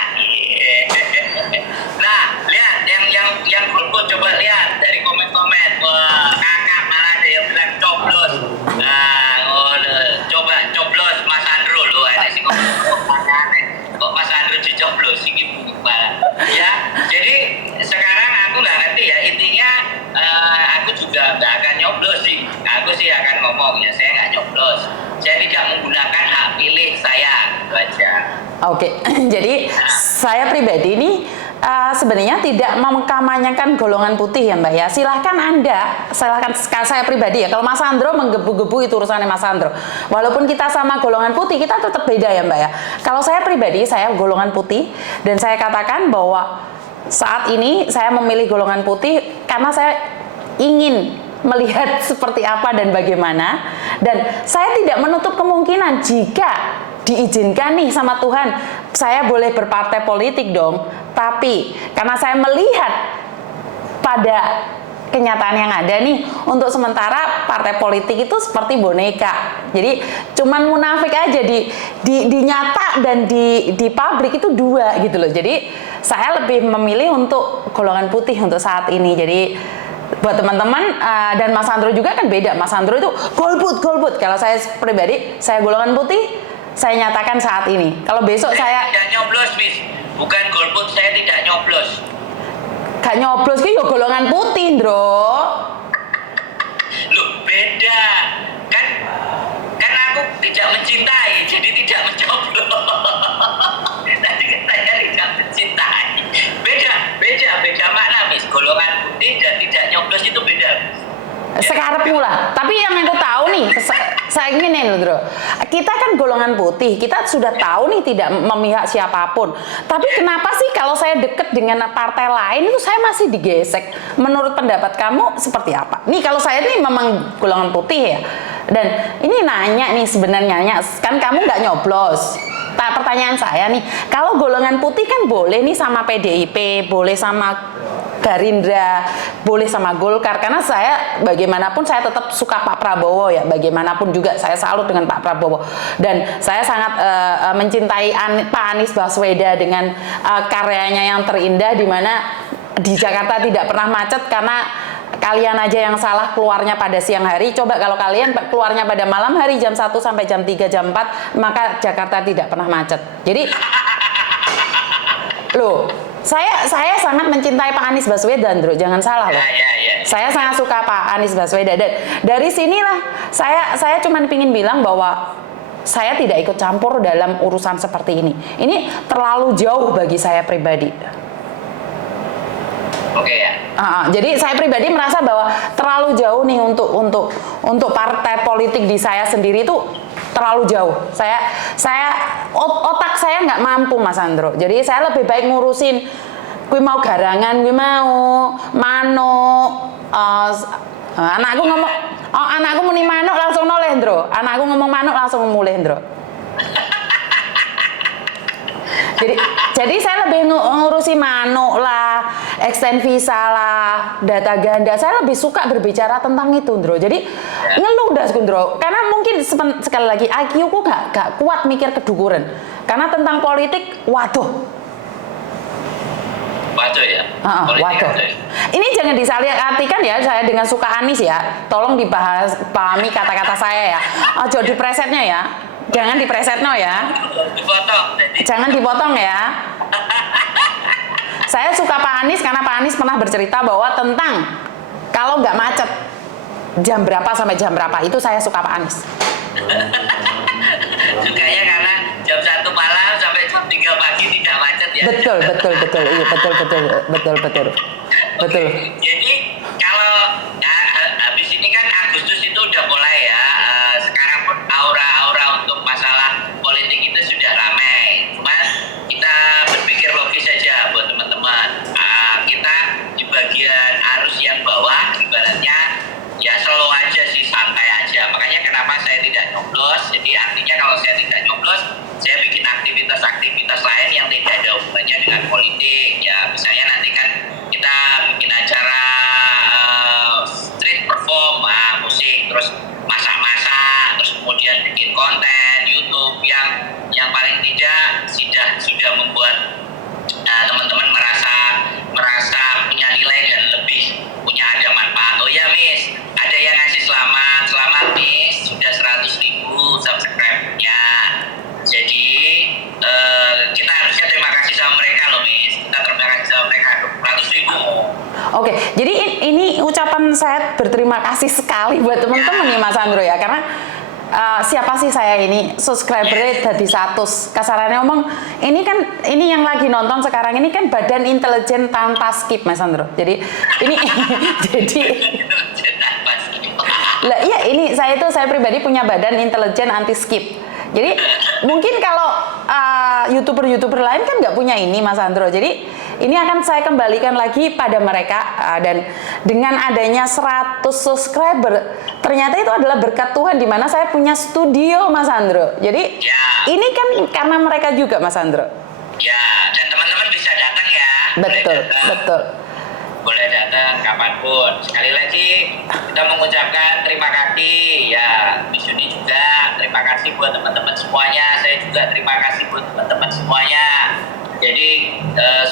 Nah, lihat yang golput coba lihat dari komen-komen. Wah, kakak malah ada yang bilang coblos. Nah, coba coblos Mas Andro loh. Ada sih kok Mas Andro dicoblos sih gitu banget. Ya, jadi sekarang aku nggak ngerti ya intinya. Aku juga nggak akan nyoblos sih. Aku sih akan ngomong ya saya nggak nyoblos. Saya tidak menggunakan hak pilih saya, itu aja. Oke, jadi saya pribadi ini sebenarnya tidak mengkampanyekan golongan putih ya Mbak ya. Silahkan saya pribadi ya. Kalau Mas Andro menggebu-gebu itu urusannya Mas Andro. Walaupun kita sama golongan putih, kita tetap beda ya Mbak ya. Kalau saya pribadi, saya golongan putih dan saya katakan bahwa saat ini saya memilih golongan putih karena saya ingin melihat seperti apa dan bagaimana, dan saya tidak menutup kemungkinan jika diizinkan nih sama Tuhan saya boleh berpartai politik dong, tapi karena saya melihat pada kenyataan yang ada nih, untuk sementara partai politik itu seperti boneka, jadi cuman munafik aja di nyata dan di publik itu dua gitu loh. Jadi saya lebih memilih untuk golongan putih untuk saat ini. Jadi buat teman-teman dan Mas Andro juga kan beda. Mas Andro itu golput. Kalau saya pribadi, saya golongan putih. Saya nyatakan saat ini. Kalau besok saya tidak nyoblos, Miss. Bukan golput, saya tidak nyoblos. Gak nyoblos, itu golongan putih, Ndro. Loh, beda. Kan aku tidak mencintai, jadi tidak mencoblos. Tadi katanya tidak mencintai. Beda makna, Miss. Golongan putih dan tidak nyoblos itu beda. Sekarepmu lah. Tapi yang aku tahu nih, saya ingin nih, Bro. Kita kan golongan putih, kita sudah tahu nih tidak memihak siapapun. Tapi kenapa sih kalau saya deket dengan partai lain itu saya masih digesek? Menurut pendapat kamu seperti apa? Nih kalau saya nih memang golongan putih ya. Dan ini nanya nih sebenarnya, kan kamu nggak nyoblos. Pertanyaan saya nih, kalau golongan putih kan boleh nih sama PDIP, boleh sama Gerindra, boleh sama Golkar, karena saya bagaimanapun saya tetap suka Pak Prabowo ya, bagaimanapun juga saya salut dengan Pak Prabowo, dan saya sangat mencintai Pak Anies Baswedan dengan karyanya yang terindah, di mana di Jakarta tidak pernah macet karena kalian aja yang salah keluarnya pada siang hari. Coba kalau kalian keluarnya pada malam hari jam 1 sampai jam 3, jam 4, maka Jakarta tidak pernah macet. Jadi, loh, saya sangat mencintai Pak Anies Baswedan, Bro. Jangan salah loh. Saya sangat suka Pak Anies Baswedan. Dan dari sinilah saya cuman pingin bilang bahwa saya tidak ikut campur dalam urusan seperti ini. Ini terlalu jauh bagi saya pribadi. Oke ya. Jadi saya pribadi merasa bahwa terlalu jauh nih untuk partai politik di saya sendiri itu terlalu jauh. Otak saya nggak mampu, Mas Andro. Jadi saya lebih baik ngurusin gue mau garangan, gue mau manuk. Anakku ngomong, anakku muni manuk langsung noleh, Ndro. Anakku ngomong manuk langsung mulih, Ndro. Jadi saya lebih ngurusi manuk lah, extend visa lah, data ganda. Saya lebih suka berbicara tentang itu, Ndro. Jadi ngeluh dah, Ndro. Karena mungkin sekali lagi IQ ku gak kuat mikir kedukuran. Karena tentang politik, waduh ya. Waduh. Ini jangan disalahkan ya, saya dengan suka Anies ya. Tolong pahami kata-kata saya ya. Ojo dipresetnya ya. Jangan dipresetno ya. Jangan dipotong ya. Saya suka Pak Anies karena Pak Anies pernah bercerita bahwa tentang kalau nggak macet jam berapa sampai jam berapa, itu saya suka Pak Anies. Sukanya karena jam 1 malam sampai jam 3 pagi tidak macet ya. Betul. Iya, betul. Jadi kalau habis ini kan Agustus itu udah mulai ya. Sekarang pun aura-aura untuk masalah politik itu sudah ramai. Cuman kita berpikir logis saja buat teman-teman. Kita di bagian arus yang bawah, ibaratnya ya slow aja sih, santai aja. Makanya kenapa saya tidak nyoblos. Jadi artinya kalau saya tidak nyoblos, saya bikin aktivitas lain yang tidak ada hubungannya dengan politik. Ya misalnya nanti kan kita bikin acara street perform, musik, terus masak-masak, terus kemudian bikin konten YouTube yang paling tidak sudah membuat teman-teman merasa punya nilai dan lebih punya ada manfaat. Oh ya Miss, ada yang ngasih selamat Miss, sudah 100.000 subscribe-nya. Jadi kita harusnya terima kasih sama mereka loh Miss. Kita terima kasih sama mereka 200.000. Oke, jadi ini ucapan saya berterima kasih sekali buat teman-teman nih Mas Andro ya, karena siapa sih saya ini subscriber rate dari 100. Kasarannya ngomong, ini yang lagi nonton sekarang ini kan badan intelijen tanpa skip, Mas Andro. Jadi ini lah iya, ini saya pribadi punya badan intelijen anti skip. Jadi mungkin kalau youtuber lain kan nggak punya ini, Mas Andro. Jadi ini akan saya kembalikan lagi pada mereka, dan dengan adanya 100 subscriber, ternyata itu adalah berkat Tuhan di mana saya punya studio, Mas Andro. Jadi ini kan karena mereka juga, Mas Andro. Ya, dan teman-teman bisa datang ya. Betul. Boleh datang kapanpun. Sekali lagi kita mengucapkan terima kasih ya, Miss Yuni juga terima kasih buat teman-teman semuanya. Saya juga terima kasih buat teman-teman semuanya. Jadi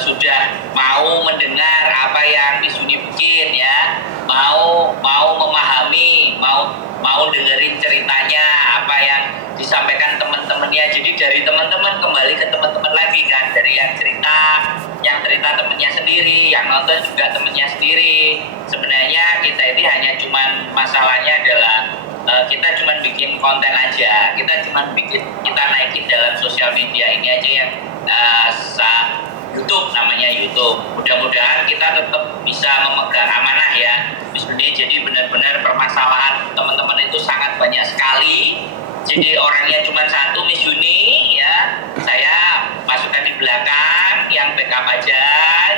sudah mau mendengar apa yang Miss Yuni bikin ya, mau memahami, mau dengerin ceritanya apa yang disampaikan teman-temannya. Jadi dari teman-teman kembali ke teman-teman lagi kan, dari yang cerita temennya sendiri, yang nonton juga temennya sendiri. Sebenarnya kita ini hanya cuman masalahnya adalah kita cuman bikin konten aja, kita naikin dalam sosial media ini aja yang YouTube, namanya YouTube. Mudah-mudahan kita tetap bisa memegang amanah ya, Miss Yuni. Jadi benar-benar permasalahan teman-teman itu sangat banyak sekali. Jadi orangnya cuma satu, Miss Yuni ya, saya masukkan di belakang yang backup aja.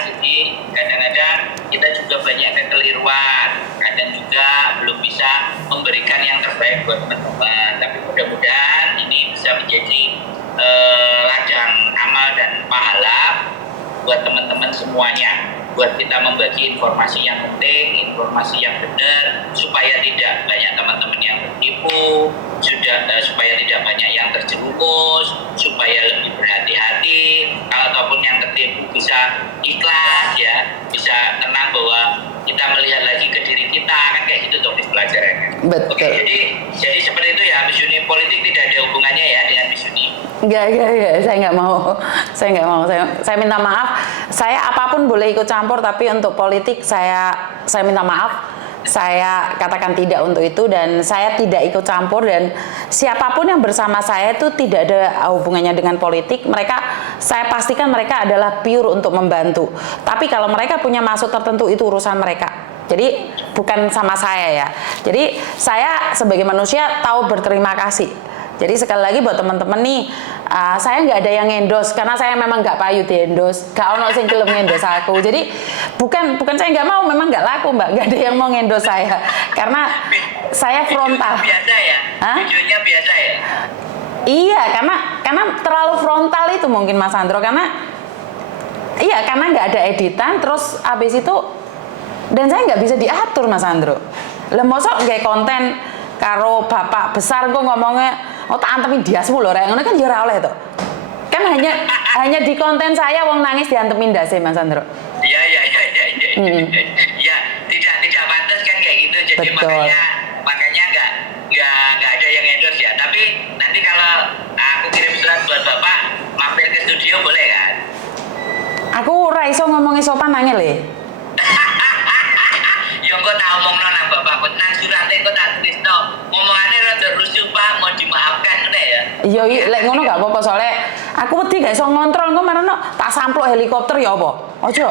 Jadi kadang-kadang kita juga banyak kekeliruan, kadang juga belum bisa memberikan yang terbaik buat teman-teman. Tapi mudah-mudahan ini bisa menjadi ladang amal dan pahala buat teman-teman semuanya, buat kita membagi informasi yang penting, informasi yang benar, supaya tidak banyak teman-teman yang tertipu, supaya tidak banyak yang terjerumus, supaya lebih berhati-hati, ataupun yang nanti Ibu bisa ikhlas ya, bisa tenang bahwa kita melihat lagi ke diri kita, kan kayak gitu tuh Miss pelajarannya. Betul. Oke, jadi seperti itu ya, Miss Yuni, politik tidak ada hubungannya ya dengan Miss Yuni. Enggak, saya nggak mau. Saya minta maaf. Saya apapun boleh ikut campur, tapi untuk politik saya minta maaf. Saya katakan tidak untuk itu, dan saya tidak ikut campur, dan siapapun yang bersama saya itu tidak ada hubungannya dengan politik. Saya pastikan mereka adalah pure untuk membantu. Tapi kalau mereka punya maksud tertentu, itu urusan mereka. Jadi bukan sama saya ya. Jadi saya sebagai manusia tahu berterima kasih. Jadi sekali lagi buat teman-teman nih, saya nggak ada yang endorse karena saya memang nggak payu di endorse, gak ono sing gelem endorse aku. Jadi bukan saya nggak mau, memang nggak laku Mbak, nggak ada yang mau endorse saya karena saya frontal. Biasa ya? Videonya biasa ya? Iya, karena terlalu frontal itu mungkin Mas Andro, karena nggak ada editan, terus habis itu dan saya nggak bisa diatur Mas Andro. Lah mosok nggak konten karo bapak besar kok ngomongnya tak antemin diasmu lho rek, ngono kan ya ora oleh to. Kan hanya di konten saya wong nangis diantemin dase Mas Andro. Iya. Ya, tidak pantas kan kayak gitu. Jadi betul. makanya nggak ada yang endorse ya. Tapi nanti kalau aku kirim surat buat Bapak mampir ke studio boleh kan? Aku ora iso ngomongi sopan nangil le. Ya engko tak omongno nang Bapak, kok nang surate kok tak tulisno. Ngomongane rada rusuh Pak, mau dimaafkan ngene ya. Iya, lek ngono gak apa-apa, soalnya aku wedi gak iso ngontrol, engko marono tak sampluk helikopter ya apa? Ojo.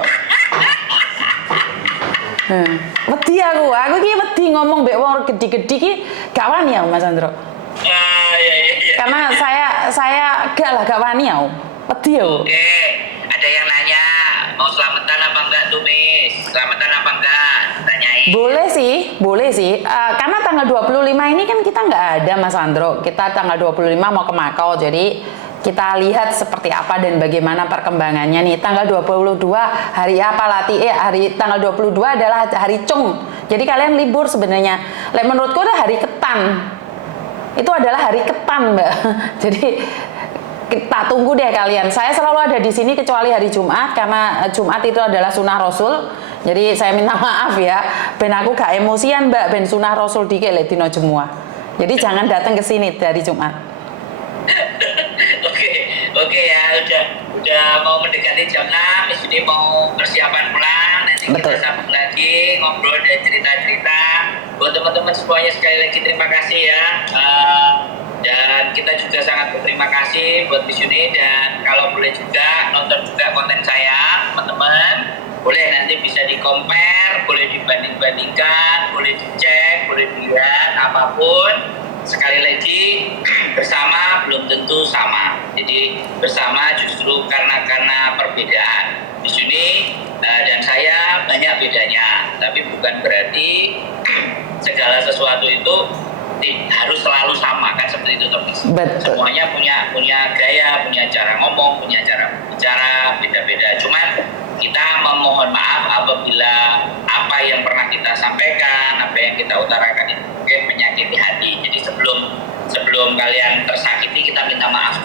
Wedi aku iki wedi ngomong mbek wong gede-gede iki gak wani aku Mas Andro. Iya. Karena saya gak wani aku. Wedi aku. Oke, ada yang nanya mau selamatan apa enggak tuh Miss? Selamatan apa enggak? Tanyain. Boleh sih. Karena tanggal 25 ini kan kita nggak ada Mas Andro. Kita tanggal 25 mau ke Makau, jadi kita lihat seperti apa dan bagaimana perkembangannya nih. Tanggal 22 hari apa hari tanggal 22 adalah hari Cung. Jadi kalian libur sebenarnya. Menurutku ada hari Ketan. Itu adalah hari Ketan, Mbak. Jadi kita tunggu deh kalian. Saya selalu ada di sini kecuali hari Jumat, karena Jumat itu adalah sunnah Rasul. Jadi saya minta maaf ya, ben aku gak emosian Mbak, ben sunnah Rasul dike lek dino Jumuah. Jadi jangan datang ke sini dari Jumat. Oke ya, udah mau mendekati jam 6, Miss Yuni mau persiapan pulang. Nanti kita sambung lagi ngobrol dan cerita-cerita. Buat teman-teman semuanya sekali lagi terima kasih ya. Dan kita juga sangat berterima kasih buat Miss Yuni, dan kalau boleh juga nonton juga konten saya teman-teman, boleh nanti bisa di-compare, boleh dibanding-bandingkan, boleh dicek, boleh dilihat apapun. Sekali lagi bersama belum tentu sama, jadi bersama justru karena perbedaan. Miss Yuni dan saya banyak bedanya, tapi bukan berarti segala sesuatu itu harus selalu sama, kan seperti itu Miss. Semuanya punya gaya, punya cara ngomong, punya cara bicara beda-beda. Cuman kita memohon maaf apabila apa yang pernah kita sampaikan, apa yang kita utarakan itu mungkin menyakiti hati. Jadi sebelum kalian tersakiti, kita minta maaf.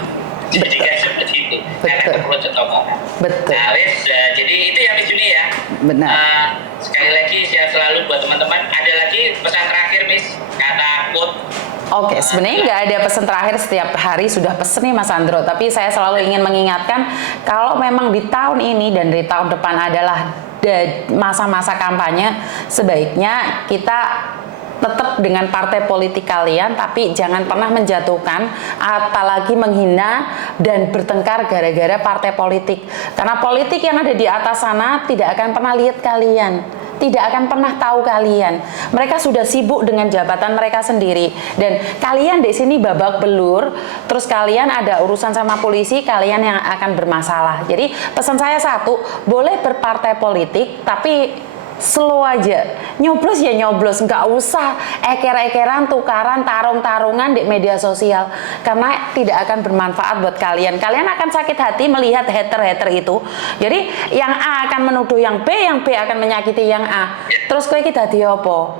Jadi kan seperti itu. Karena perlu contoh. Betul. Nah, jadi itu ya Miss Yuni ya. Benar. Sekali lagi sehat selalu buat teman-teman. Ada lagi pesan terakhir Miss, kata quote. Oke, sebenarnya nggak ada pesan terakhir, setiap hari sudah pesen nih Mas Andro. Tapi saya selalu ingin mengingatkan, kalau memang di tahun ini dan di tahun depan adalah masa-masa kampanye, sebaiknya kita tetap dengan partai politik kalian, tapi jangan pernah menjatuhkan, apalagi menghina dan bertengkar gara-gara partai politik. Karena politik yang ada di atas sana tidak akan pernah lihat kalian, tidak akan pernah tahu kalian. Mereka sudah sibuk dengan jabatan mereka sendiri, dan kalian di sini babak belur, terus kalian ada urusan sama polisi, kalian yang akan bermasalah. Jadi pesan saya satu, boleh berpartai politik, tapi slow aja, nyoblos ya nyoblos, nggak usah eker-ekeran, tukaran, tarung-tarungan di media sosial, karena tidak akan bermanfaat buat kalian. Kalian akan sakit hati melihat hater-hater itu. Jadi yang A akan menuduh yang B akan menyakiti yang A. Terus kowe iki dadi apa?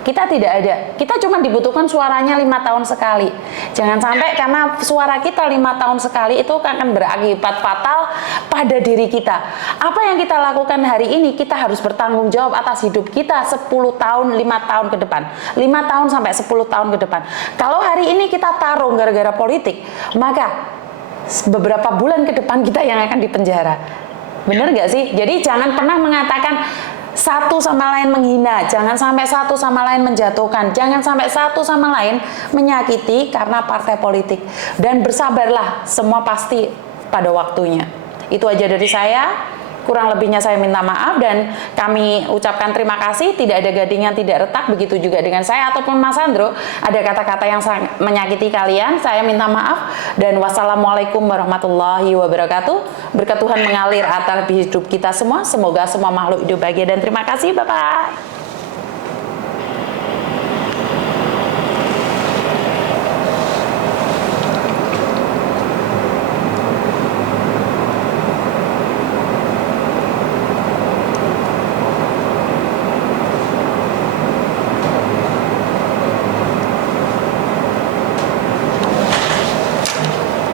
Kita tidak ada. Kita cuma dibutuhkan suaranya 5 tahun sekali. Jangan sampai karena suara kita 5 tahun sekali itu akan berakibat fatal pada diri kita. Apa yang kita lakukan hari ini, kita harus bertanggung jawab atas hidup kita 10 tahun, 5 tahun ke depan. 5 tahun sampai 10 tahun ke depan. Kalau hari ini kita tarung gara-gara politik, maka beberapa bulan ke depan kita yang akan dipenjara. Bener nggak sih? Jadi jangan pernah mengatakan satu sama lain menghina, jangan sampai satu sama lain menjatuhkan, jangan sampai satu sama lain menyakiti karena partai politik. Dan bersabarlah, semua pasti pada waktunya. Itu aja dari saya. Kurang lebihnya saya minta maaf dan kami ucapkan terima kasih. Tidak ada gading yang tidak retak, begitu juga dengan saya ataupun Mas Sandro. Ada kata-kata yang menyakiti kalian, saya minta maaf. Dan wassalamualaikum warahmatullahi wabarakatuh. Berkat Tuhan mengalir atas hidup kita semua. Semoga semua makhluk hidup bahagia dan terima kasih. Bapak.